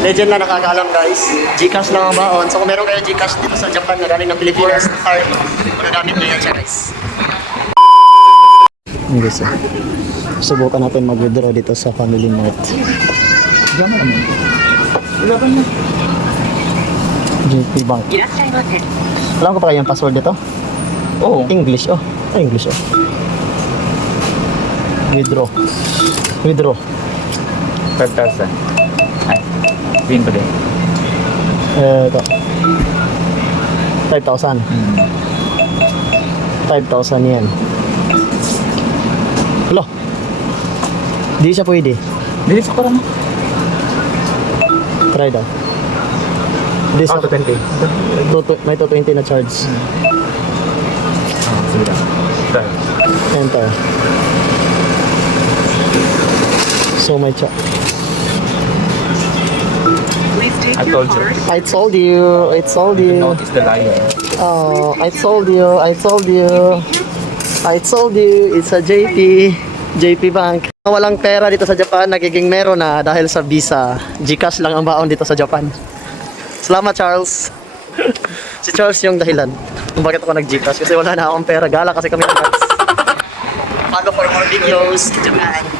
Legend na nakakaalam guys. Gcash lang ang baon. So kung meron kayo Gcash dito sa Japan na galing ng Pilipinas na card, magagamit nyo yan siya guys. Hindi guys. Subukan natin mag-withdraw dito sa Family Mart. GP Bank. Alam ko pa kayong password dito? Oo. English oh. English oh. Withdraw. Withdraw. 5,000. Ay. Pin ko din. Ito. 5,000. 5,000 yan. Hello. Di siya pwede. Dili sa parang. Try daw. Di sa 20. may 220 na charge. Sige lang. Enter. So may charge. I told you. I told you. I told you. Notice the liar. Oh, I told you. I told you. I told you. It's a JP. JP Bank. Walang pera dito sa Japan, nagiging meron na dahil sa Visa. Gcash lang ang baon dito sa Japan. Salamat, Charles. Si Charles yung dahilan kung bakit ako nag-Gcash kasi wala na akong pera. Gala kasi kami ng guys. Follow for more videos. Japan.